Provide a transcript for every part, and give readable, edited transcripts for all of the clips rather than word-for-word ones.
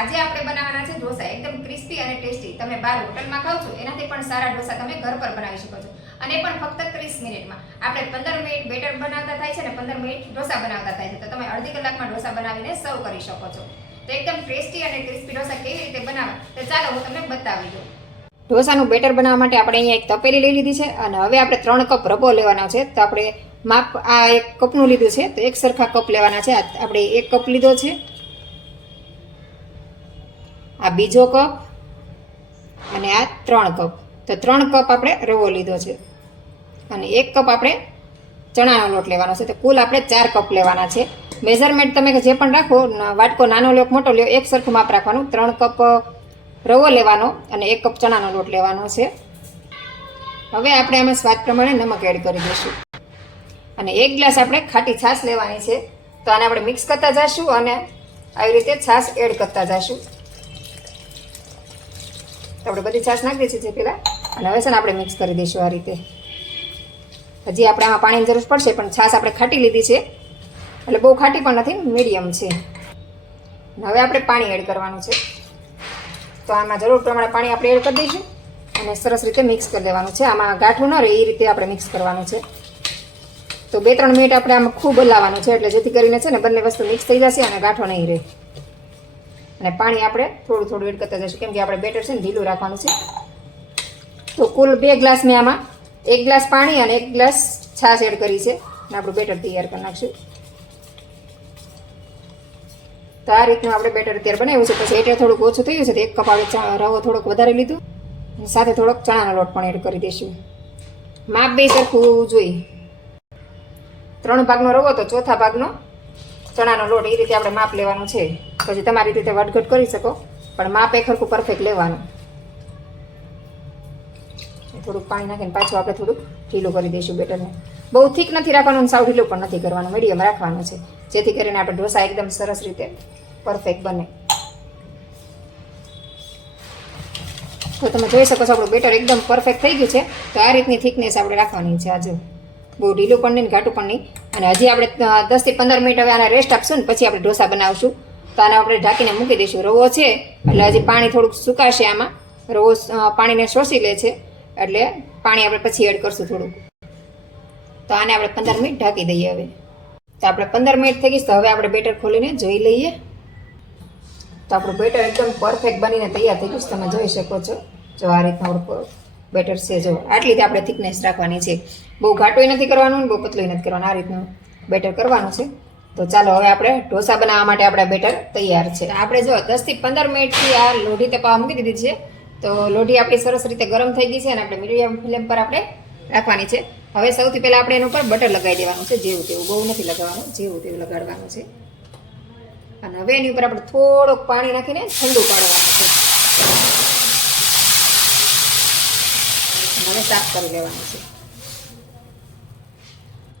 આજે આપણે બનાવવાના છે ઢોસા એકદમ ક્રિસ્પી અને ટેસ્ટી. તમે બહાર હોટલમાં ખાવ છો એનાથી પણ સારા ઢોસા તમે ઘર પર બનાવી શકો છો, અને પણ ફક્ત 30 મિનિટમાં. આપણે 15 મિનિટ બેટર બનાવતા થાય છે ને 15 મિનિટ ઢોસા બનાવતા થાય છે, તો તમે અડધી કલાકમાં ઢોસા બનાવીને સર્વ કરી શકો છો. તો એકદમ ટેસ્ટી અને ક્રિસ્પી ઢોસા કેવી રીતે બનાવવા તો ચાલો હું તમને બતાવી દઉં. ઢોસાનું બેટર બનાવવા માટે આપણે અહીંયા એક તપેલી લઈ લીધી છે, અને હવે આપણે 3 કપ રવો લેવાનો છે. તો આપણે માપ આ 1 કપનું લીધું છે, તો એક સરખા કપ લેવાના છે. આપણે 1 કપ લીધો છે, આ બીજો કપ, અને આ 3 કપ. તો 3 કપ આપણે રવો લીધો છે, અને 1 કપ આપણે ચણાનો લોટ લેવાનો છે. તો કુલ આપણે 4 કપ લેવાના છે. મેઝરમેન્ટ તમે જે પણ રાખો, વાટકો નાનો લ્યો મોટો લ્યો, એક સરખું માપ રાખવાનું. 3 કપ રવો લેવાનો અને 1 કપ ચણાનો લોટ લેવાનો છે. હવે આપણે આમાં સ્વાદ પ્રમાણે નમક એડ કરી દઈશું, અને 1 ગ્લાસ આપણે ખાટી છાશ લેવાની છે. તો આને આપણે મિક્સ કરતા જઈશું અને આવી રીતે છાશ એડ કરતા જઈશું. તો આપણે બધી છાશ નાખી દઈશું છે પહેલાં, અને હવે છે ને આપણે મિક્સ કરી દઈશું આ રીતે. હજી આપણે આમાં પાણીની જરૂર પડશે, પણ છાશ આપણે ખાટી લીધી છે, એટલે બહુ ખાટી પણ નથી, મીડિયમ છે. હવે આપણે પાણી એડ કરવાનું છે. તો આમાં જરૂર પ્રમાણે પાણી આપણે એડ કરી દઈશું, અને સરસ રીતે મિક્સ કરી દેવાનું છે. આમાં ગાંઠું ન રહે એ રીતે આપણે મિક્સ કરવાનું છે. તો 2-3 મિનિટ આપણે આમાં ખૂબ હલાવવાનું છે, એટલે જેથી કરીને છે ને બંને વસ્તુ મિક્સ થઈ જશે અને ગાંઠો નહીં રહે. અને પાણી આપણે થોડું થોડું એડ કરતા જઈશું, કેમ કે આપણે બેટર છે ને ઢીલું રાખવાનું છે. તો કુલ 2 ગ્લાસ મેં આમાં 1 ગ્લાસ પાણી અને 1 ગ્લાસ છાશ એડ કરી છે, અને આપણું બેટર તૈયાર કરી નાખશું. તો આ રીતનું આપણે બેટર અત્યારે બનાવ્યું છે. પછી એટલે થોડુંક ઓછું થયું છે, તો 1 કપ આપણે રવો થોડોક વધારે લીધું, સાથે થોડોક ચણાનો લોટ પણ એડ કરી દઈશું. માપ બે સરખું જોઈ, 3 ભાગનો રવો તો 4થા ભાગનો ચણાનો લોટ, એ રીતે આપણે માપ લેવાનું છે. પછી તમારી રીતે વધઘટ કરી શકો, પણ માપ એક સરખું પરફેક્ટ લેવાનું. થોડુંક પાણી નાખીને પાછું આપણે થોડુંક ઢીલું કરી દઈશું બેટરને. બહુ થીક નથી રાખવાનું, સાવ ઢીલું પણ નથી કરવાનું, મીડિયમ રાખવાનું છે, જેથી કરીને આપણે ઢોસા એકદમ સરસ રીતે પરફેક્ટ બને. તો તમે જોઈ શકો છો આપણું બેટર એકદમ પરફેક્ટ થઈ ગયું છે. તો આ રીતની થિકનેસ આપણે રાખવાની છે. આ જો બહુ ઢીલું પણ નહીં, ઘાટું પણ નહીં. અને હજી આપણે 10 થી 15 મિનિટ હવે આને રેસ્ટ આપશું ને પછી આપણે ઢોસા બનાવશું. તો આને આપણે ઢાંકીને મૂકી દઈશું. રવો છે એટલે હજી પાણી થોડુંક સુકાશે. આમાં રવો પાણીને શોષી લે છે, એટલે પાણી આપણે પછી એડ કરશું થોડુંક. તો આને આપણે 15 મિનિટ ઢાંકી દઈએ. હવે તો આપણે 15 મિનિટ થઈ ગઈ. તો હવે આપણે બેટર ખોલીને જોઈ લઈએ. તો આપણું બેટર એકદમ પરફેક્ટ બનીને તૈયાર થઈ ગયું છે. તમે જોઈ શકો છો. જો આ રીતનું આપણું બેટર છે. જો આટલી રીતે આપણે થિકનેસ રાખવાની છે. બહુ ઘાટું નથી કરવાનું, બહુ પતલું નથી કરવાનું. આ રીતનું બેટર કરવાનું છે. તો ચાલો હવે આપણે ઢોસા બનાવવા માટે આપણા બેટર તૈયાર છે. આપણે જો 10 થી 15 મિનિટથી આ લોઢી તપાવવા મૂકી દીધી છે. તો લોઢી આપણી સરસ રીતે ગરમ થઈ ગઈ છે, અને આપણે મીડિયમ ફ્લેમ પર આપણે રાખવાની છે. હવે સૌથી પહેલાં આપણે એના ઉપર બટર લગાવી દેવાનું છે. જેવું તેવું, બહુ નથી લગાવવાનું, જેવું તેવું લગાડવાનું છે. અને હવે એની ઉપર આપણે થોડુંક પાણી નાખીને ઠંડુ પાડવાનું છે. હવે સાફ કરી લેવાનું છે.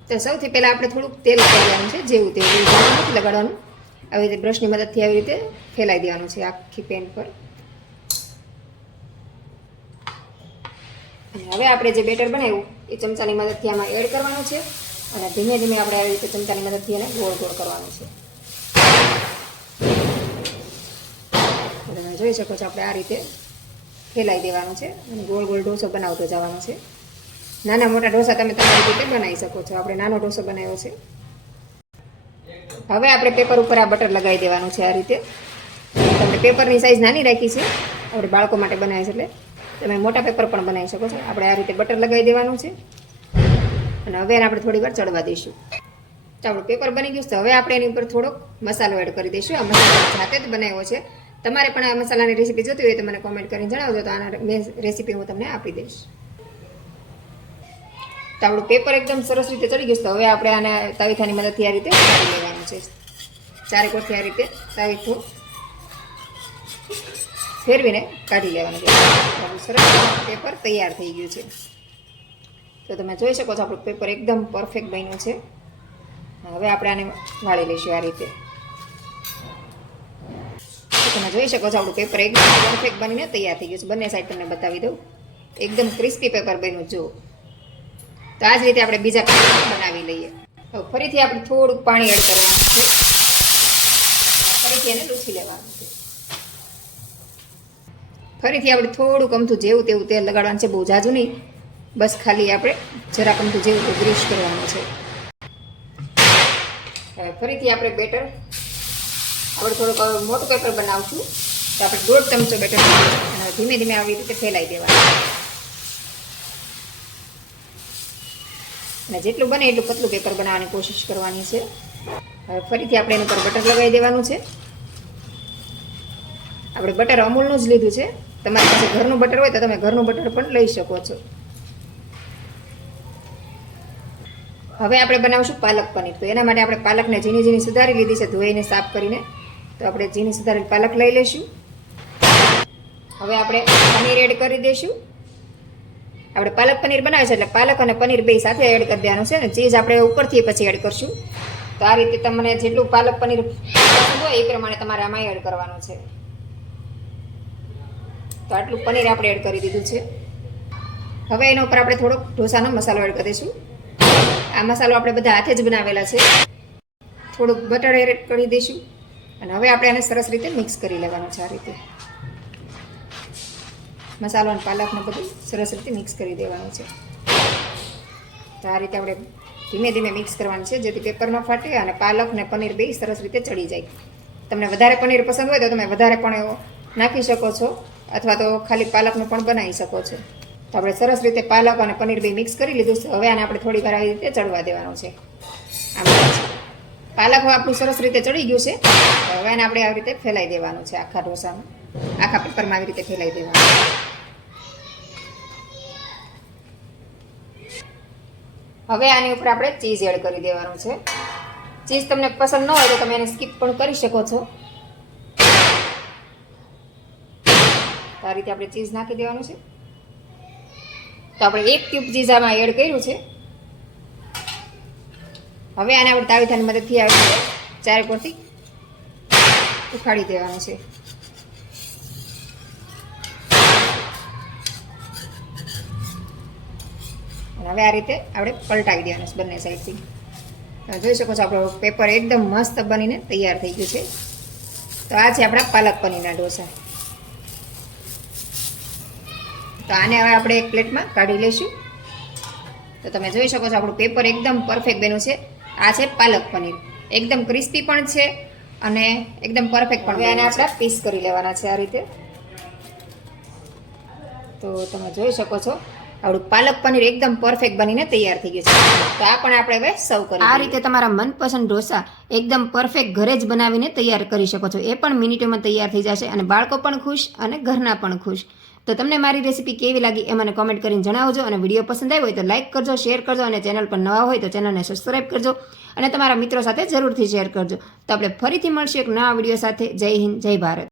તો સૌથી પહેલાં આપણે થોડુંક તેલ લગાડવાનું છે, જેવું તેવું, નથી લગાડવાનું. આવી રીતે બ્રશની મદદથી આવી રીતે ફેલાઈ દેવાનું છે આખી પેન પર. અને હવે આપણે જે બેટર બનાવ્યું એ ચમચાની મદદથી આમાં એડ કરવાનું છે, અને ધીમે ધીમે આપણે આવી રીતે ચમચાની મદદથી એને ગોળ ગોળ કરવાનું છે. તમે જોઈ શકો છો આપણે આ રીતે ફેલાઈ દેવાનું છે, અને ગોળ ગોળ ઢોસો બનાવતો જવાનો છે. નાના મોટા ઢોસા તમે તમારી રીતે બનાવી શકો છો. આપણે નાનો ઢોસો બનાવ્યો છે. હવે આપણે પેપર ઉપર આ બટર લગાવી દેવાનું છે. આ રીતે તમે પેપરની સાઇઝ નાની રાખી છે, આપણે બાળકો માટે બનાવી છે, એટલે તમે મોટા પેપર પણ બનાવી શકો છો. આપણે આ રીતે બટર લગાવી દેવાનું છે, અને હવે એને આપણે થોડી વાર ચડવા દઈશું. તો આપણું પેપર બની ગયું છે. હવે આપણે એની ઉપર થોડોક મસાલો એડ કરી દઈશું. આ મસાલો જાતે જ બનાવ્યો છે. તમારે પણ આ મસાલાની રેસીપી જોતી હોય તો મને કોમેન્ટ કરીને જણાવજો, તો આના રેસીપી હું તમને આપી દઈશ. તો આપણું પેપર એકદમ સરસ રીતે ચડી ગયું છે. તો હવે આપણે આને તાવીથાની મદદથી આ રીતે કાઢી લેવાનું છે. ચારે કોરથી આ રીતે તાવીથું ફેરવીને કાઢી લેવાનું છે. સરસ પેપર તૈયાર થઈ ગયું છે. તો તમે જોઈ શકો છો આપણું પેપર એકદમ પરફેક્ટ બન્યું છે. હવે આપણે આને વાળી લઈશું આ રીતે. તમે જોઈ શકો છો આપણું પેપર એકદમ પરફેક્ટ બનીને તૈયાર થઈ ગયું છે. બંને સાઈડ તમને બતાવી દઉં, એકદમ ક્રિસ્પી પેપર બન્યું. જુઓ. તો આ જ રીતે આપણે બીજા પેપર બનાવી લઈએ. હવે ફરીથી આપણે થોડુંક પાણી એડ કરવાનું છે. ફરીથી એને લૂછી લેવાનું છે. ફરીથી આપણે થોડુંક અમથું જેવું તેવું તેલ લગાડવાનું છે, બહુ ઝાઝું નહીં, બસ ખાલી આપણે જરાક અમથું જેવું તેવું ગ્રીસ કરવાનું છે. હવે ફરીથી આપણે બેટર આપણે થોડુંક મોટું પેપર બનાવશું, તો આપણે 1.5 ચમચો બેટર અને ધીમે ધીમે આવી રીતે ફેલાઈ દેવાનું, અને જેટલું બને એટલું પતલું પેપર બનાવવાની કોશિશ કરવાની છે. હવે ફરીથી આપણે એની ઉપર બટર લગાવી દેવાનું છે. આપણે બટર અમૂલનું જ લીધું છે, તમારી પાસે ઘરનું બટર હોય તો તમે ઘરનું બટર પણ લઈ શકો છો. હવે આપણે બનાવશું પાલક પનીર. તો એના માટે આપણે પાલકને ઝીણી ઝીણી સુધારી લીધી છે, ધોઈને સાફ કરીને. તો આપણે ઝીણી સુધારેલી પાલક લઈ લઈશું. હવે આપણે પનીર એડ કરી દઈશું. આપણે પાલક પનીર બનાવે છે એટલે પાલક અને પનીર બે સાથે એડ કરી દેવાનું છે, અને ચીઝ આપણે ઉપરથી પછી એડ કરશું. તો આ રીતે તમને જેટલું પાલક પનીર પસંદ હોય એ પ્રમાણે તમારે આમાં એડ કરવાનું છે. તો આટલું પનીર આપણે એડ કરી દીધું છે. હવે એના ઉપર આપણે થોડોક ઢોસાનો મસાલો એડ કરી દઈશું. આ મસાલો આપણે બધા હાથે જ બનાવેલા છે. થોડુંક બટર એડ કરી દઈશું, અને હવે આપણે આને સરસ રીતે મિક્સ કરી લેવાનું છે. આ રીતે મસાલો અને પાલકને બધું સરસ રીતે મિક્સ કરી દેવાનું છે. તો આ રીતે આપણે ધીમે ધીમે મિક્સ કરવાનું છે, જેથી પેપર ન ફાટે અને પાલક ને પનીર બે સરસ રીતે ચડી જાય. તમને વધારે પનીર પસંદ હોય તો તમે વધારે પણ નાખી શકો છો, અથવા તો ખાલી પાલકનું પણ બનાવી શકો છો. તો આપણે સરસ રીતે પાલક અને પનીર બે મિક્સ કરી લીધું છે. હવે આને આપણે થોડી વાર આવી રીતે ચડવા દેવાનું છે. આમ પાલક આપણું સરસ રીતે ચડી ગયું છે. હવે આને આપણે આવી રીતે ફેલાઈ દેવાનું છે, આખા ઢોસામાં, આખા પેપરમાં આવી રીતે ફેલાઈ દેવાનું. હવે આની ઉપર આપણે ચીઝ એડ કરી દેવાનું છે. ચીઝ તમને પસંદ ન હોય તો તમે એને સ્કીપ પણ કરી શકો છો. આ રીતે આપણે ચીઝ નાખી દેવાનું છે. તો આપણે 1 ક્યુબ ચીઝ આમાં એડ કર્યું છે. હવે આને આપણે તાવીથાની મદદથી આવી રીતે ચારે કોરથી ઉખાડી દેવાનું છે. અને હવે આ રીતે આપણે પલટાવી દેવાનું છે બંને સાઈડથી. તમે જોઈ શકો છો આપણો પેપર એકદમ મસ્ત બનીને તૈયાર થઈ ગયું છે. તો આ છે આપણા પાલક પનીરના ઢોસા. તો આને હવે આપણે એક પ્લેટમાં કાઢી લઈશું. તો તમે જોઈ શકો છો આપણું પેપર એકદમ પરફેક્ટ બન્યું છે. આ છે પાલક પનીર, એકદમ ક્રિસ્પી પણ છે અને એકદમ પરફેક્ટ પણ. હવે આને આપણે પીસ કરી લેવાના છે આ રીતે. તો તમે જોઈ શકો છો આપણું પાલક પનીર એકદમ પરફેક્ટ બનીને તૈયાર થઈ ગયું છે. તો આ પણ આપણે હવે સર્વ કરી. આ રીતે તમારા મનપસંદ ઢોસા એકદમ પરફેક્ટ ઘરે જ બનાવીને તૈયાર કરી શકો છો. એ પણ મિનિટોમાં તૈયાર થઈ જશે, અને બાળકો પણ ખુશ અને ઘરના પણ ખુશ. તો તમને મારી રેસીપી કેવી લાગી એ મને કોમેન્ટ કરીને જણાવજો, અને વિડીયો પસંદ આવ્યો હોય તો લાઇક કરજો, શેર કરજો, અને ચેનલ પર નવા હોય તો ચેનલને સબસ્ક્રાઈબ કરજો, અને તમારા મિત્રો સાથે જરૂરથી શેર કરજો. તો આપણે ફરીથી મળશું એક નવા વિડીયો સાથે. જય હિન્દ, જય ભારત.